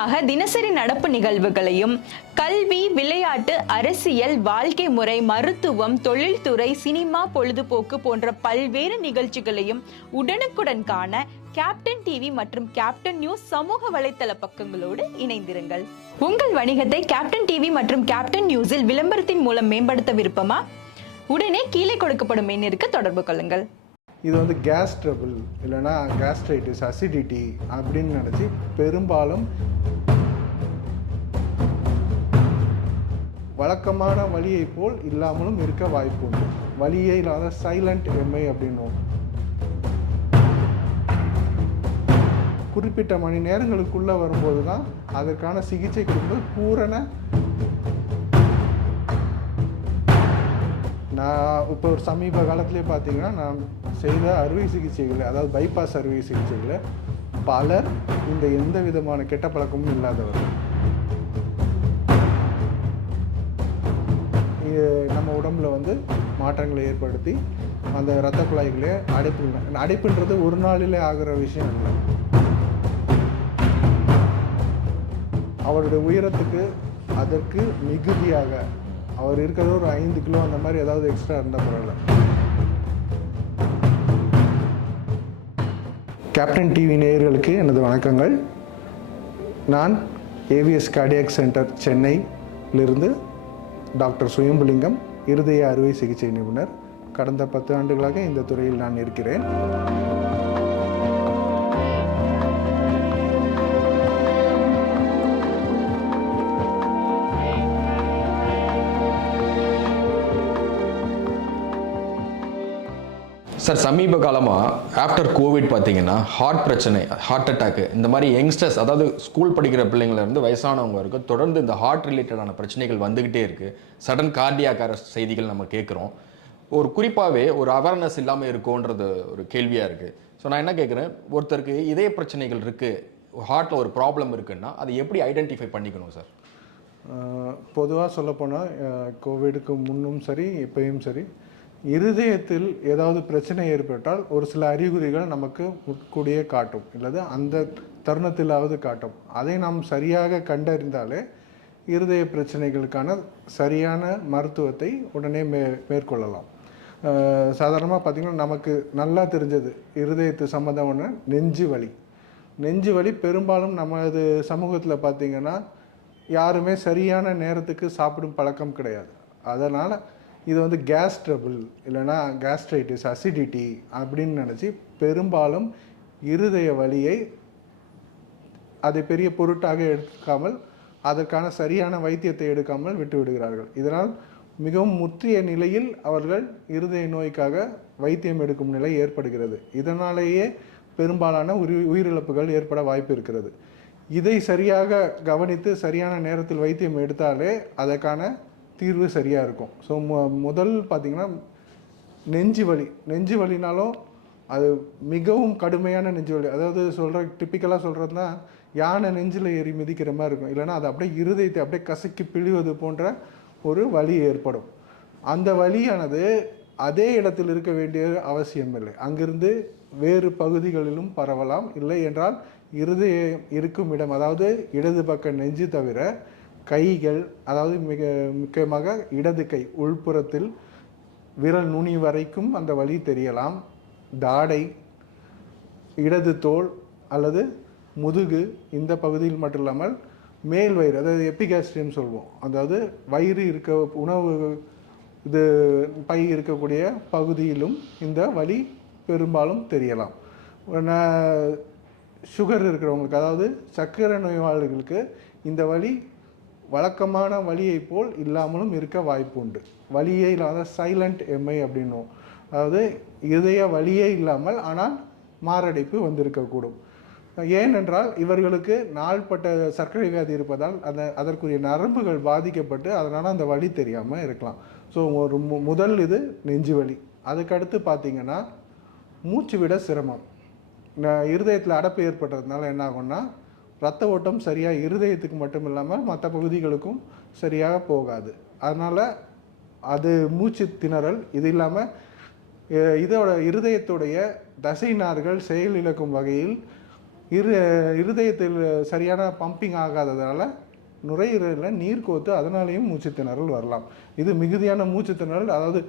முக்கியமாக தினசரி நடப்பு நிகழ்வுகளையும் கல்வி, விளையாட்டு, அரசியல், வாழ்க்கை முறை, மருத்துவம், தொழில்துறை, சினிமா, பொழுதுபோக்கு போன்ற பல்வேறு நிகழ்ச்சிகளையும் உடனுக்குடன் காண கேப்டன் டிவி மற்றும் கேப்டன் நியூஸ் சமூக வலைத்தள பக்கங்களோடு இணைந்திருங்கள். உங்கள் வணிகத்தை கேப்டன் டிவி மற்றும் கேப்டன் நியூஸில் விளம்பரத்தின் மூலம் மேம்படுத்த விருப்பமா? உடனே கீழே கொடுக்கப்படும் எண்ணிற்கு தொடர்பு கொள்ளுங்கள். இது வந்து கேஸ் ட்ரபிள் இல்லைன்னா கேஸ்ட்ரைட்டிஸ், அசிடிட்டி அப்படின்னு நினச்சி பெரும்பாலும் வழக்கமான வலியை போல் இல்லாமலும் இருக்க வாய்ப்பு உண்டு. வலியே இல்லாத சைலண்ட் எம்ஐ அப்படின்னும். குறிப்பிட்ட மணி நேரங்களுக்குள்ளே வரும்போது தான் அதற்கான சிகிச்சை கொடுக்கும்போது பூரண. நான் இப்போ ஒரு சமீப காலத்திலே பார்த்தீங்கன்னா நான் செய்த அறுவை சிகிச்சைகள், அதாவது பைபாஸ் அறுவை சிகிச்சைகளை பலர் இந்த எந்த விதமான கெட்ட பழக்கமும் இல்லாதவர்கள். நம்ம உடம்புல வந்து மாற்றங்களை ஏற்படுத்தி அந்த இரத்த குழாய்களே அடைப்புன்றது ஒரு நாளிலே ஆகிற விஷயம் இல்லை. அவருடைய உயரத்துக்கு அதற்கு மிகுதியாக அவர் இருக்கிறது ஒரு 5 கிலோ அந்த மாதிரி ஏதாவது எக்ஸ்ட்ரா இருந்தால் பரவாயில்ல. கேப்டன் டிவி நேயர்களுக்கு எனது வணக்கங்கள். நான் ஏவிஎஸ் கார்டியாக் சென்டர் சென்னையிலிருந்து டாக்டர் சுயம்புலிங்கம், இருதய அறுவை சிகிச்சை நிபுணர். கடந்த 10 ஆண்டுகளாக இந்த துறையில் நான் இருக்கிறேன். சார், சமீப காலமாக ஆஃப்டர் கோவிட் பார்த்தீங்கன்னா ஹார்ட் பிரச்சனை, ஹார்ட் அட்டாக்கு, இந்த மாதிரி யங்ஸ்டர்ஸ், அதாவது ஸ்கூல் படிக்கிற பிள்ளைங்கள்லேருந்து வயசானவங்க வரைக்கும் தொடர்ந்து இந்த ஹார்ட் ரிலேட்டடான பிரச்சனைகள் வந்துக்கிட்டே இருக்குது. சடன் கார்டியாக் அரெஸ்ட் செய்திகள் நம்ம கேட்குறோம். ஒரு குறிப்பாகவே ஒரு அவேர்னஸ் இல்லாமல் இருக்கும்ன்றது ஒரு கேள்வியாக இருக்குது. ஸோ நான் என்ன கேட்குறேன், ஒருத்தருக்கு இதய பிரச்சனைகள் இருக்குது, ஹார்ட்டில் ஒரு ப்ராப்ளம் இருக்குன்னா அதை எப்படி ஐடென்டிஃபை பண்ணிக்கணும் சார்? பொதுவாக சொல்லப்போனால் கோவிடுக்கு முன்னும் சரி இப்பயும் சரி, இருதயத்தில் ஏதாவது பிரச்சனை ஏற்பட்டால் ஒரு சில அறிகுறிகள் நமக்கு முன்கூடியே காட்டும், இல்லது அந்த தருணத்திலாவது காட்டும். அதை நாம் சரியாக கண்டறிந்தாலே இருதய பிரச்சனைகளுக்கான சரியான மருத்துவத்தை உடனே மேற்கொள்ளலாம். சாதாரணமாக பார்த்திங்கன்னா நமக்கு நல்லா தெரிஞ்சது இருதயத்து சம்மந்தமான நெஞ்சு வலி பெரும்பாலும் நமது சமூகத்தில் பார்த்திங்கன்னா யாருமே சரியான நேரத்துக்கு சாப்பிடும் பழக்கம் கிடையாது. அதனால் இது வந்து கேஸ் ட்ரபிள் இல்லைன்னா கேஸ்ட்ரைட்டிஸ், அசிடிட்டி அப்படின்னு நினச்சி பெரும்பாலும் இருதய வலியை அதை பெரிய பொருட்டாக எடுக்காமல் அதற்கான சரியான வைத்தியத்தை எடுக்காமல் விட்டு விடுகிறார்கள். இதனால் மிகவும் முற்றிய நிலையில் அவர்கள் இருதய நோய்க்காக வைத்தியம் எடுக்கும் நிலை ஏற்படுகிறது. இதனாலேயே பெரும்பாலான உயிரிழப்புகள் ஏற்பட வாய்ப்பு இருக்கிறது. இதை சரியாக கவனித்து சரியான நேரத்தில் வைத்தியம் எடுத்தாலே அதற்கான தீர்வு சரியாக இருக்கும். ஸோ முதல் பார்த்திங்கன்னா நெஞ்சு வலினாலும் அது மிகவும் கடுமையான நெஞ்சு வலி. அதாவது டிப்பிக்கலாக சொல்கிறதுனா யானை நெஞ்சில் ஏறி மிதிக்கிற மாதிரி இருக்கும், இல்லைனா அது அப்படியே இருதயத்தை அப்படியே கசக்கி பிழிவது போன்ற ஒரு வலி ஏற்படும். அந்த வலியானது அதே இடத்தில் இருக்க வேண்டிய அவசியம் இல்லை, அங்கிருந்து வேறு பகுதிகளிலும் பரவலாம். இல்லை என்றால் இருதயம் இருக்கும் இடம், அதாவது இடது பக்க நெஞ்சு தவிர கைகள், அதாவது மிக முக்கியமாக இடது கை உள்புறத்தில் விரல் நுனி வரைக்கும் அந்த வலி தெரியலாம். தாடை, இடது தோள் அல்லது முதுகு இந்த பகுதியில் மட்டும் இல்லாமல் மேல் வயிறு, அதாவது எபிகாஸ்ட்ரியம் சொல்வோம், அதாவது வயிறு இருக்க உணவு இது பை இருக்கக்கூடிய பகுதியிலும் இந்த வலி பெரும்பாலும் தெரியலாம். சுகர் இருக்கிறவங்களுக்கு, அதாவது சர்க்கரை நோயாளிகளுக்கு இந்த வலி வழக்கமான வலியை போல் இல்லாமலும் இருக்க வாய்ப்பு உண்டு. வலியே இல்லாத சைலண்ட் எம்ஐ அப்படின்னும். அதாவது இதய வலியே இல்லாமல் ஆனால் மாரடைப்பு வந்திருக்கக்கூடும். ஏனென்றால் இவர்களுக்கு நாள்பட்ட சர்க்கரை வியாதி இருப்பதால் அதற்குரிய நரம்புகள் பாதிக்கப்பட்டு அதனால் அந்த வலி தெரியாமல் இருக்கலாம். ஸோ ஒரு முதல் இது நெஞ்சு வலி. அதுக்கடுத்து பார்த்திங்கன்னா மூச்சு விட சிரமம். இருதயத்தில் அடைப்பு ஏற்பட்டதுனால என்ன ஆகும்னா இரத்த ஓட்டம் சரியாக இருதயத்துக்கு மட்டும் இல்லாமல் மற்ற பகுதிகளுக்கும் சரியாக போகாது. அதனால் அது மூச்சு திணறல். இது இல்லாமல் இதோட இருதயத்துடைய தசை நார்கள் செயலிழக்கும் வகையில் இருதயத்தில் சரியான பம்பிங் ஆகாததால் நுரையீரலில் நீர் கோத்து அதனாலேயும் மூச்சு திணறல் வரலாம். இது மிகுதியான மூச்சு திணறல், அதாவது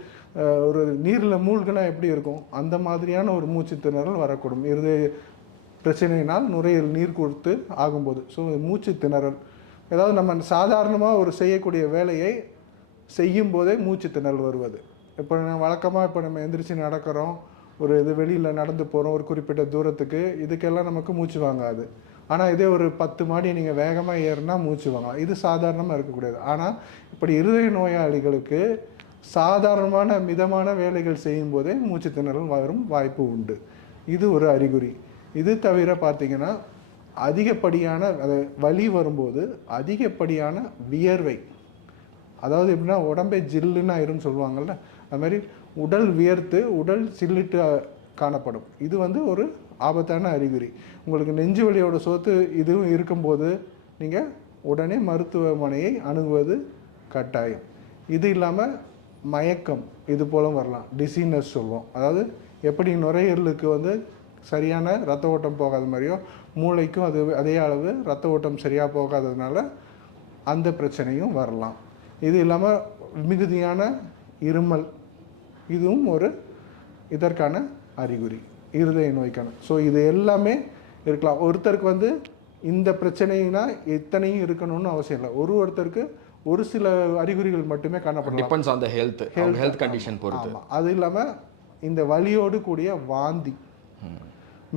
ஒரு நீரில் மூழ்கினா எப்படி இருக்கும் அந்த மாதிரியான ஒரு மூச்சு திணறல் வரக்கூடும் இருதய பிரச்சனையினால் நுரையீரல் நீர் கோர்த்து ஆகும்போது. ஸோ மூச்சு திணறல், ஏதாவது நம்ம சாதாரணமாக ஒரு செய்யக்கூடிய வேலையை செய்யும் போதே மூச்சு திணறல் வருவது. இப்போ வழக்கமாக இப்போ நம்ம எந்திரிச்சு நடக்கிறோம், ஒரு இது வெளியில் நடந்து போகிறோம் ஒரு குறிப்பிட்ட தூரத்துக்கு, இதுக்கெல்லாம் நமக்கு மூச்சு வாங்காது. ஆனால் இதே ஒரு 10 மாடி நீங்கள் வேகமாக ஏறினா மூச்சு வாங்கலாம். இது சாதாரணமாக இருக்கக்கூடியது. ஆனால் இப்படி இருதய நோயாளிகளுக்கு சாதாரணமான மிதமான வேலைகள் செய்யும் போதே மூச்சு திணறல் வரும் வாய்ப்பு உண்டு. இது ஒரு அறிகுறி. இது தவிர பார்த்தீங்கன்னா அதிகப்படியான வலி வரும்போது அதிகப்படியான வியர்வை, அதாவது எப்படின்னா உடம்பே ஜில்லுன்னு ஆயிரும்னு சொல்லுவாங்கள்ல, அது மாதிரி உடல் வியர்த்து உடல் சில்லிட்டு காணப்படும். இது ஒரு ஆபத்தான அறிகுறி. உங்களுக்கு நெஞ்சு வலியோட சோத்து இதுவும் இருக்கும்போது நீங்கள் உடனே மருத்துவமனையை அணுகுவது கட்டாயம். இது இல்லாமல் மயக்கம் இது போல வரலாம், டிசீனஸ் சொல்லுவோம். அதாவது எப்படி நுரையீரலுக்கு சரியான ரத்த ஓட்டம் போகாத மாதிரியோ மூளைக்கும் அதே அளவு ரத்த ஓட்டம் சரியாக போகாததுனால அந்த பிரச்சனையும் வரலாம். இது இல்லாமல் மிகுதியான இருமல், இதுவும் இதற்கான அறிகுறி, இருதய நோய்க்கான. ஸோ இது எல்லாமே இருக்கலாம். ஒருத்தருக்கு இந்த பிரச்சனைனா எத்தனையும் இருக்கணும்னு அவசியம் இல்லை. ஒருத்தருக்கு ஒரு சில அறிகுறிகள் மட்டுமே காணப்படலாம். Depends on the health condition பொறுத்து. அது இல்லாமல் இந்த வலியோடு கூடிய வாந்தி,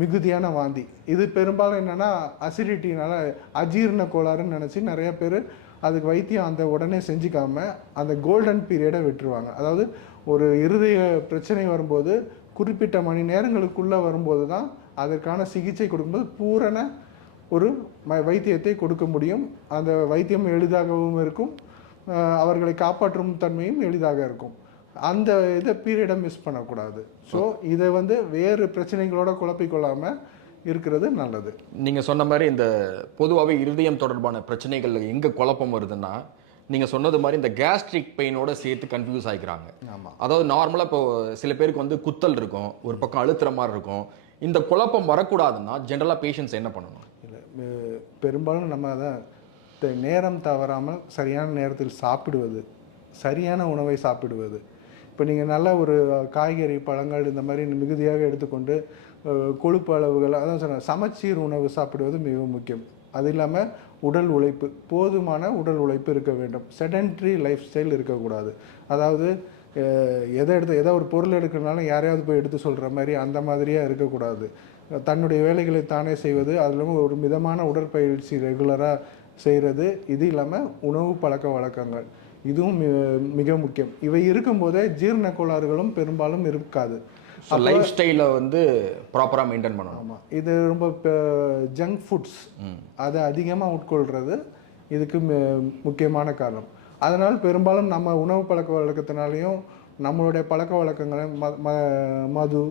மிகுதியான வாந்தி, இது பெரும்பாலும் என்னென்னா அசிடிட்டினால அஜீரண கோளாறுன்னு நினச்சி நிறைய பேர் அதுக்கு வைத்தியம் அந்த உடனே செஞ்சுக்காமல் அந்த கோல்டன் பீரியடை விட்டுருவாங்க. அதாவது ஒரு இருதய பிரச்சனை வரும்போது குறிப்பிட்ட மணி நேரங்களுக்குள்ளே வரும்போது தான் அதற்கான சிகிச்சை கொடுக்கும்போது பூரண ஒரு வைத்தியத்தை கொடுக்க முடியும். அந்த வைத்தியம் எளிதாகவும் இருக்கும், அவர்களை காப்பாற்றும் தன்மையும் எளிதாக இருக்கும். அந்த பீரியடை மிஸ் பண்ணக்கூடாது. ஸோ இதை வேறு பிரச்சனைகளோட குழப்பிக்கொள்ளாமல் இருக்கிறது நல்லது. நீங்கள் சொன்ன மாதிரி இந்த பொதுவாகவே இருதயம் தொடர்பான பிரச்சனைகள் எங்கே குழப்பம் வருதுன்னா, நீங்கள் சொன்னது மாதிரி இந்த கேஸ்ட்ரிக் பெயினோட சேர்த்து கன்ஃபியூஸ் ஆகிக்கிறாங்க. ஆமாம். அதாவது நார்மலாக இப்போ சில பேருக்கு குத்தல் இருக்கும், ஒரு பக்கம் அழுத்துற மாதிரி இருக்கும். இந்த குழப்பம் வரக்கூடாதுன்னா ஜென்ரலாக பேஷண்ட்ஸ் என்ன பண்ணணும்? இல்லை, பெரும்பாலும் நம்ம அதை நேரம் தவறாமல் சரியான நேரத்தில் சாப்பிடுவது, சரியான உணவை சாப்பிடுவது. இப்போ நீங்கள் நல்ல ஒரு காய்கறி பழங்கள் இந்த மாதிரி மிகுதியாக எடுத்துக்கொண்டு கொழுப்பு அளவுகள், அதான் சொன்ன சமச்சீர் உணவு சாப்பிடுவது மிகவும் முக்கியம். அது இல்லாமல் உடல் உழைப்பு, போதுமான உடல் உழைப்பு இருக்க வேண்டும். செடென்ட்ரி லைஃப் ஸ்டைல் இருக்கக்கூடாது. அதாவது எதை ஒரு பொருள் எடுக்கிறனாலும் யாரையாவது போய் எடுத்து சொல்கிற மாதிரி அந்த மாதிரியாக இருக்கக்கூடாது. தன்னுடைய வேலைகளை தானே செய்வது, அது இல்லாமல் ஒரு மிதமான உடற்பயிற்சி ரெகுலராக செய்கிறது. இது இல்லாமல் உணவு பழக்க வழக்கங்கள், இதுவும் மிக முக்கியம். இவை இருக்கும்போதே ஜீரண கோளாறுகளும் பெரும்பாலும் இருக்காது. லைஃப் ஸ்டைலை ப்ராப்பராக மெயின்டைன் பண்ணணும். ஆமாம், இது ரொம்ப ஜங்க் ஃபுட்ஸ் அதை அதிகமாக உட்கொள்கிறது இதுக்கு முக்கியமான காரணம். அதனால் பெரும்பாலும் நம்ம உணவு பழக்க வழக்கத்தினாலையும் நம்மளுடைய பழக்க வழக்கங்களையும் மது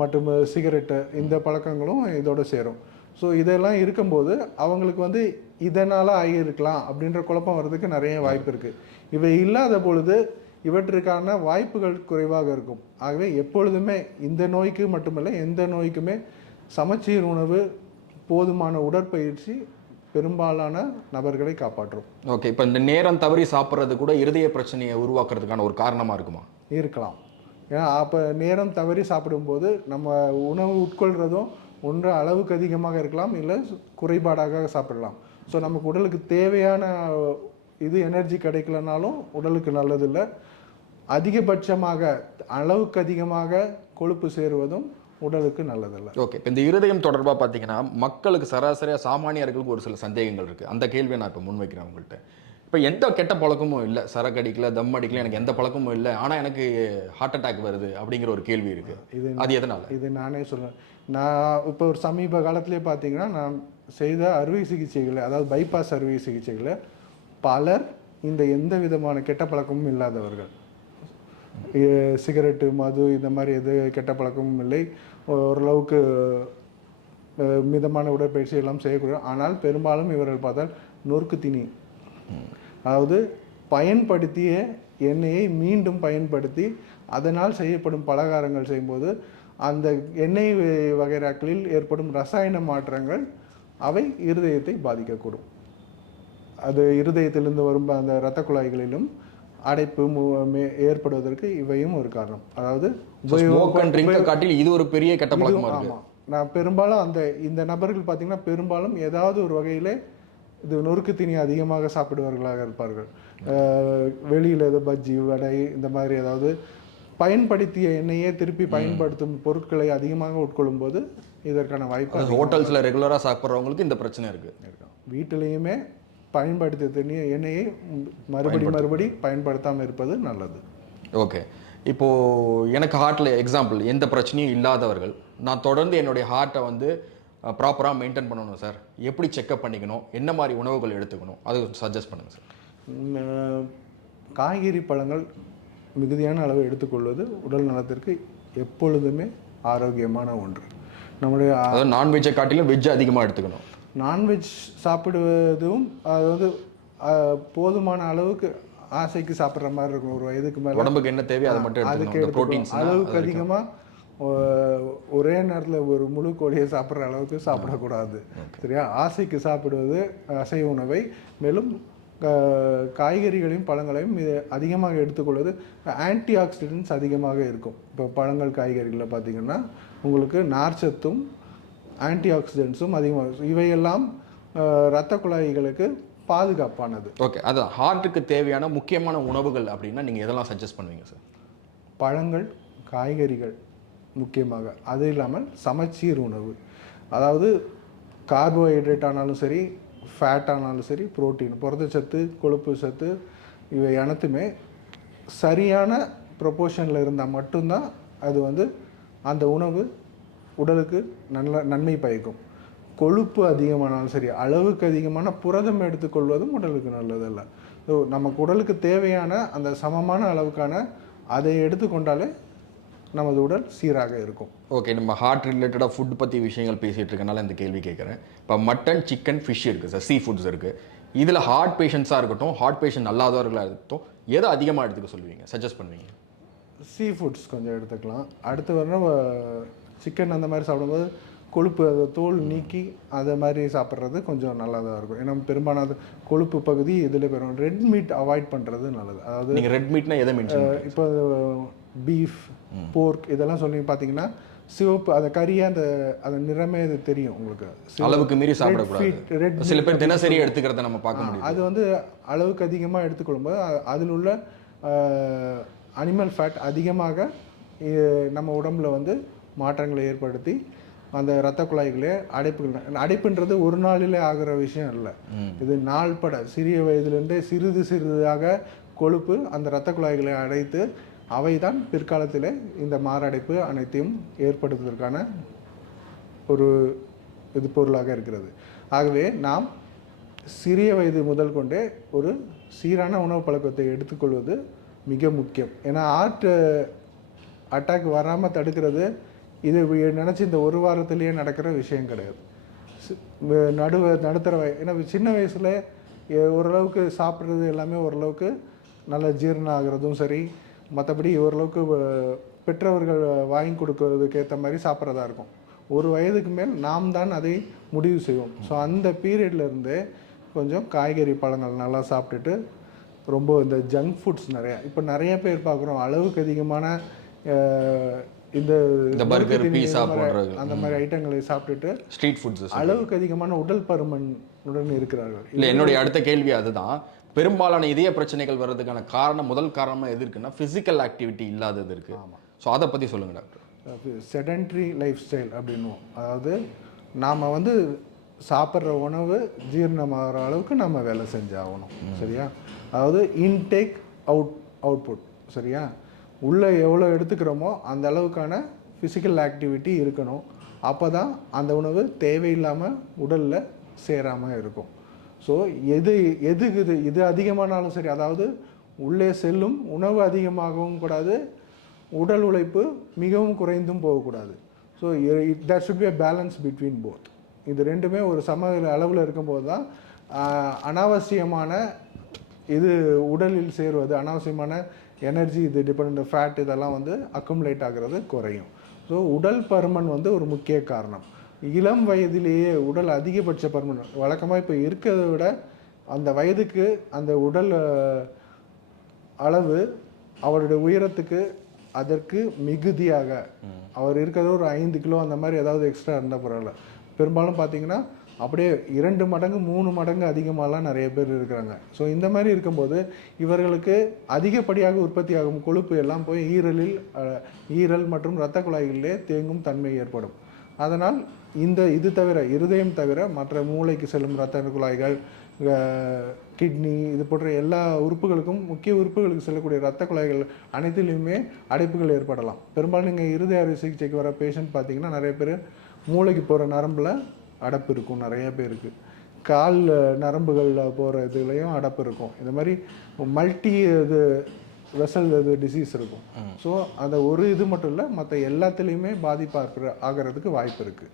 மற்றும் சிகரெட்டு இந்த பழக்கங்களும் இதோட சேரும். ஸோ இதெல்லாம் இருக்கும்போது அவங்களுக்கு இதனால் ஆகியிருக்கலாம் அப்படின்ற குழப்பம் வர்றதுக்கு நிறைய வாய்ப்பு இருக்குது. இவை இல்லாத பொழுது இவற்றுக்கான வாய்ப்புகள் குறைவாக இருக்கும். ஆகவே எப்பொழுதுமே இந்த நோய்க்கு மட்டுமல்ல எந்த நோய்க்குமே சமச்சீர் உணவு, போதுமான உடற்பயிற்சி பெரும்பாலான நபர்களை காப்பாற்றும். ஓகே, இப்போ இந்த நேரம் தவறி சாப்பிட்றது கூட இருதய பிரச்சனையை உருவாக்குறதுக்கான ஒரு காரணமாக இருக்குமா? இருக்கலாம். ஏன்னா அப்போ நேரம் தவறி சாப்பிடும்போது நம்ம உணவு உட்கொள்கிறதும் ஒன்று அளவுக்கு அதிகமாக இருக்கலாம், இல்லை குறைபாடாக சாப்பிடலாம். ஸோ நமக்கு உடலுக்கு தேவையான எனர்ஜி கிடைக்கலனாலும் உடலுக்கு நல்லதில்லை. அதிகபட்சமாக அளவுக்கு அதிகமாக கொழுப்பு சேருவதும் உடலுக்கு நல்லதில்லை. ஓகே, இப்போ இந்த இருதயம் தொடர்பாக பார்த்தீங்கன்னா மக்களுக்கு சராசரியாக சாமானியர்களுக்கு ஒரு சில சந்தேகங்கள் இருக்குது. அந்த கேள்வியை நான் இப்போ முன்வைக்கிறேன் உங்கள்கிட்ட. இப்போ எந்த கெட்ட பழக்கமும் இல்லை, சரக்கு அடிக்கல, தம் அடிக்கல, எனக்கு எந்த பழக்கமும் இல்லை, ஆனால் எனக்கு ஹார்ட் அட்டாக் வருது அப்படிங்கிற ஒரு கேள்வி இருக்குது. அது எதனால்? இது நானே சொல்லுவேன். நான் இப்போ ஒரு சமீப காலத்திலே பார்த்தீங்கன்னா நான் செய்த அறுவை சிகிச்சைகளை, அதாவது பைபாஸ் அறுவை சிகிச்சைகளை பலர் இந்த எந்த விதமான கெட்ட பழக்கமும் இல்லாதவர்கள், சிகரெட்டு, மது இந்த மாதிரி எது கெட்ட பழக்கமும் இல்லை, ஓரளவுக்கு மிதமான உடற்பயிற்சி எல்லாம் செய்யக்கூடிய. ஆனால் பெரும்பாலும் இவர்கள் பார்த்தால் நொறுக்கு தீனி, அதாவது பயன்படுத்திய எண்ணெயை மீண்டும் பயன்படுத்தி அதனால் செய்யப்படும் பலகாரங்கள் செய்யும்போது அந்த எண்ணெய் வகைராக்களில் ஏற்படும் ரசாயன மாற்றங்கள் அவை இருதயத்தை பாதிக்கக்கூடும். அது இருதயத்திலிருந்து வரும் அந்த இரத்த குழாய்களிலும் அடைப்பு ஏற்படுவதற்கு இவையும் ஒரு காரணம். அதாவது காட்டில் இது ஒரு பெரிய கெட்ட பழக்கமா இருக்கு. நான் பெரும்பாலும் இந்த நபர்கள் பார்த்தீங்கன்னா பெரும்பாலும் ஏதாவது ஒரு வகையிலே இது நொறுக்கு தீனி அதிகமாக சாப்பிடுவர்களாக இருப்பார்கள். வெளியில் ஏதோ பஜ்ஜி வடை இந்த மாதிரி ஏதாவது பயன்படுத்திய எண்ணெயே திருப்பி பயன்படுத்தும் பொருட்களை அதிகமாக உட்கொள்ளும் போது இதற்கான வாய்ப்பு. ஹோட்டல்ஸில் ரெகுலராக சாப்பிட்றவங்களுக்கு இந்த பிரச்சனை இருக்கு. வீட்டிலையுமே பயன்படுத்திய எண்ணெயை மறுபடி பயன்படுத்தாமல் இருப்பது நல்லது. ஓகே, இப்போது எனக்கு ஹார்ட்டில் எக்ஸாம்பிள் எந்த பிரச்சனையும் இல்லாதவர்கள், நான் தொடர்ந்து என்னுடைய ஹார்ட்டை வந்து ப்ராப்பராக மெயின்டைன் பண்ணணும் சார், எப்படி செக்அப் பண்ணிக்கணும், என்ன மாதிரி உணவுகள் எடுத்துக்கணும், அது சஜஸ்ட் பண்ணுங்கள் சார். காய்கறி பழங்கள் மிகுதியான அளவு எடுத்துக்கொள்வது உடல் நலத்திற்கு எப்பொழுதுமே ஆரோக்கியமான ஒன்று. நம்முடைய நான்வெஜ்ஜை காட்டிலும் வெஜ் அதிகமாக எடுத்துக்கணும். நான்வெஜ் சாப்பிடுவதும் அதாவது போதுமான அளவுக்கு ஆசைக்கு சாப்பிட்ற மாதிரி இருக்கும். ஒரு வயதுக்கு மேலே உடம்புக்கு என்ன தேவையோ அதை மட்டும் அதுக்கு அளவுக்கு அதிகமாக ஒரே நேரத்தில் ஒரு முழு கோழியை சாப்பிட்ற அளவுக்கு சாப்பிடக்கூடாது. சரியா? ஆசைக்கு சாப்பிடுவது அசைவ உணவை, மேலும் காய்கறிகளையும் பழங்களையும் இது அதிகமாக எடுத்துக்கொள்வது ஆன்டி ஆக்சிடென்ட்ஸ் அதிகமாக இருக்கும். இப்போ பழங்கள் காய்கறிகளில் பார்த்தீங்கன்னா உங்களுக்கு நார்ச்சத்தும் ஆன்டி ஆக்சிடென்ட்ஸும் அதிகமாக இருக்கும். இவையெல்லாம் இரத்த குழாய்களுக்கு பாதுகாப்பானது. ஓகே, அது ஹார்ட்டுக்கு தேவையான முக்கியமான உணவுகள் அப்படின்னா நீங்கள் எதெல்லாம் சஜஸ்ட் பண்ணுவீங்க சார்? பழங்கள், காய்கறிகள் முக்கியமாக, அது இல்லாமல் சமச்சீர் உணவு, அதாவது கார்போஹைட்ரேட் ஆனாலும் சரி, ஃபேட் ஆனாலும் சரி, புரோட்டீன், புரதச்சத்து, கொழுப்பு சத்து, இவை அனைத்துமே சரியான ப்ரொபோர்ஷனில் இருந்தால் மட்டும்தான் அது வந்து அந்த உணவு உடலுக்கு நன்மை பயக்கும். கொழுப்பு அதிகமானாலும் சரி, அளவுக்கு அதிகமான புரதம் எடுத்துக்கொள்வதும் உடலுக்கு நல்லதல்ல. ஸோ நமக்கு உடலுக்கு தேவையான அந்த சமமான அளவுக்கான அதை எடுத்துக்கொண்டாலே நமது உடல் சீராக இருக்கும். ஓகே, நம்ம ஹார்ட் ரிலேட்டடாக ஃபுட் பற்றி விஷயங்கள் பேசிகிட்டு இருக்கனால இந்த கேள்வி கேட்குறேன். இப்போ மட்டன், சிக்கன், ஃபிஷ் இருக்குது சார், சீ ஃபுட்ஸ் இருக்குது. இதில் ஹார்ட் பேஷண்ட்ஸாக இருக்கட்டும், ஹார்ட் பேஷண்ட் அல்லாதவர்களாக இருக்கட்டும், எதை அதிகமாக எடுத்துக்க சொல்லுவீங்க, சஜஸ்ட் பண்ணுவீங்க? சீ ஃபுட்ஸ் கொஞ்சம் எடுத்துக்கலாம். அடுத்து வரணும் சிக்கன் அந்த மாதிரி சாப்பிடும்போது கொழுப்பு, அதை தோல் நீக்கி அதை மாதிரி சாப்பிட்றது கொஞ்சம் நல்லா தான் இருக்கும். ஏன்னா பெரும்பாலான கொழுப்பு பகுதி இதில் பெறும். ரெட் மீட் அவாய்ட் பண்ணுறது நல்லது. அதாவது நீங்கள் ரெட் மீட்னா எதை மீன்? இப்போ பீஃப், போர்க் இதெல்லாம் சொல்லி பார்த்தீங்கன்னா சிவப்பு அந்த கறியை அந்த நிறமே இது தெரியும் உங்களுக்கு. அளவுக்கு மீறி சாப்பிடக்கூடாது. சில பேர் தினசரி எடுத்துக்கிறத நம்ம பார்க்க முடியும். அது வந்து அளவுக்கு அதிகமாக எடுத்துக்கொள்ளும்போது அதில் உள்ள அனிமல் ஃபேட் அதிகமாக நம்ம உடம்புல வந்து மாற்றங்களை ஏற்படுத்தி அந்த இரத்த குழாய்களே அடைப்புன்றது ஒரு நாளிலே ஆகிற விஷயம் இல்லை. இது நாள்பட சிறிய வயதிலிருந்தே சிறிதாக கொழுப்பு அந்த இரத்த குழாய்களை அடைத்து அவை தான் பிற்காலத்தில் இந்த மாரடைப்பு அனைத்தையும் ஏற்படுத்துவதற்கான ஒரு இது பொருளாக இருக்கிறது. ஆகவே நாம் சிறிய வயது முதல் கொண்டே ஒரு சீரான உணவு பழக்கத்தை எடுத்துக்கொள்வது மிக முக்கியம். ஏன்னா ஹார்ட் அட்டாக் வராமல் தடுக்கிறது இது நினச்சி இந்த ஒரு வாரத்திலேயே நடக்கிற விஷயம் கிடையாது. நடுத்தர ஏன்னா சின்ன வயசில் ஓரளவுக்கு சாப்பிட்றது எல்லாமே ஓரளவுக்கு நல்ல ஜீரணம் ஆகிறதும் சரி, மற்றபடி ஓரளவுக்கு பெற்றவர்கள் வாங்கி கொடுக்கறதுக்கு ஏற்ற மாதிரி சாப்பிட்றதா இருக்கும். ஒரு வயதுக்கு மேல் நாம் தான் அதை முடிவு செய்வோம். ஸோ அந்த பீரியட்லேருந்து கொஞ்சம் காய்கறி பழங்கள் நல்லா சாப்பிட்டுட்டு, ரொம்ப இந்த ஜங்க் ஃபுட்ஸ் இப்போ நிறைய பேர் பார்க்குறோம் அளவுக்கு அதிகமான இந்த பர்கர், பீஸா அந்த மாதிரி ஐட்டங்களை சாப்பிட்டுட்டு ஸ்ட்ரீட் ஃபுட்ஸ் அளவுக்கு அதிகமான உடல் பருமனுடன் இருக்கிறார்கள். இல்லை, என்னுடைய அடுத்த கேள்வி அதுதான். பெரும்பாலான இதய பிரச்சனைகள் வர்றதுக்கான முதல் காரணமாக எது இருக்குன்னா ஃபிசிக்கல் ஆக்டிவிட்டி இல்லாதது இருக்கு. ஸோ அதை பற்றி சொல்லுங்க டாக்டர். செடன்ட்ரி லைஃப் ஸ்டைல் அப்படின்னுவோம். அதாவது நாம் வந்து சாப்பிட்ற உணவு ஜீரணமாகிற அளவுக்கு நம்ம வேலை செஞ்சாகணும். சரியா? அதாவது இன்டேக் அவுட்புட். சரியா? உள்ளே எவ்வளோ எடுத்துக்கிறோமோ அந்த அளவுக்கான ஃபிசிக்கல் ஆக்டிவிட்டி இருக்கணும். அப்போ தான் அந்த உணவு தேவையில்லாமல் உடலில் சேராமல் இருக்கும். ஸோ இது அதிகமானாலும் சரி, அதாவது உள்ளே செல்லும் உணவு அதிகமாகவும் கூடாது, உடல் உழைப்பு மிகவும் குறைந்தும் போகக்கூடாது. So there should be a balance between both. இது ரெண்டுமே ஒரு சம அளவில் இருக்கும்போது தான் அனாவசியமான இது உடலில் சேருவது, அனாவசியமான எனர்ஜி, இது டிபெண்ட் ஃபேட் இதெல்லாம் வந்து அக்குமுலேட் ஆகிறது குறையும். ஸோ உடல் பருமன் வந்து ஒரு முக்கிய காரணம். இளம் வயதிலேயே உடல் அதிகபட்ச பருமன் வழக்கமாக இப்போ இருக்கிறத விட அந்த வயதுக்கு அந்த உடல் அளவு அவருடைய உயரத்துக்கு அதற்கு மிகுதியாக அவர் இருக்கிறது ஒரு 5 கிலோ அந்த மாதிரி ஏதாவது எக்ஸ்ட்ரா இருந்தால் பரவாயில்ல. பெரும்பாலும் பார்த்தீங்கன்னா அப்படியே 2 மடங்கு 3 மடங்கு அதிகமாகலாம் நிறைய பேர் இருக்கிறாங்க. ஸோ இந்த மாதிரி இருக்கும்போது இவர்களுக்கு அதிகப்படியாக உற்பத்தியாகும் கொழுப்பு எல்லாம் போய் ஈரல் மற்றும் இரத்த குழாய்களிலே தேங்கும் தன்மை ஏற்படும். அதனால் இது தவிர இருதயம் தவிர மற்ற மூளைக்கு செல்லும் இரத்த குழாய்கள், கிட்னி, இது போன்ற எல்லா உறுப்புகளுக்கும் முக்கிய உறுப்புகளுக்கு செல்லக்கூடிய இரத்த குழாய்கள் அனைத்திலையுமே அடைப்புகள் ஏற்படலாம். பெரும்பாலும் நீங்கள் இருதய அறுவை சிகிச்சைக்கு வர பேஷண்ட் பார்த்தீங்கன்னா நிறைய பேர் மூளைக்கு போகிற நரம்பில் அடைப்பு இருக்கும், நிறைய பேருக்கு கால் நரம்புகளில் போகிற இதுலேயும் அடைப்பு இருக்கும். இந்த மாதிரி மல்டி வெசல் டிசீஸ் இருக்கும். ஸோ அந்த ஒரு இது மட்டும் இல்லை, மற்ற எல்லாத்துலேயுமே பாதிப்பு ஆகிறதுக்கு வாய்ப்பு இருக்குது.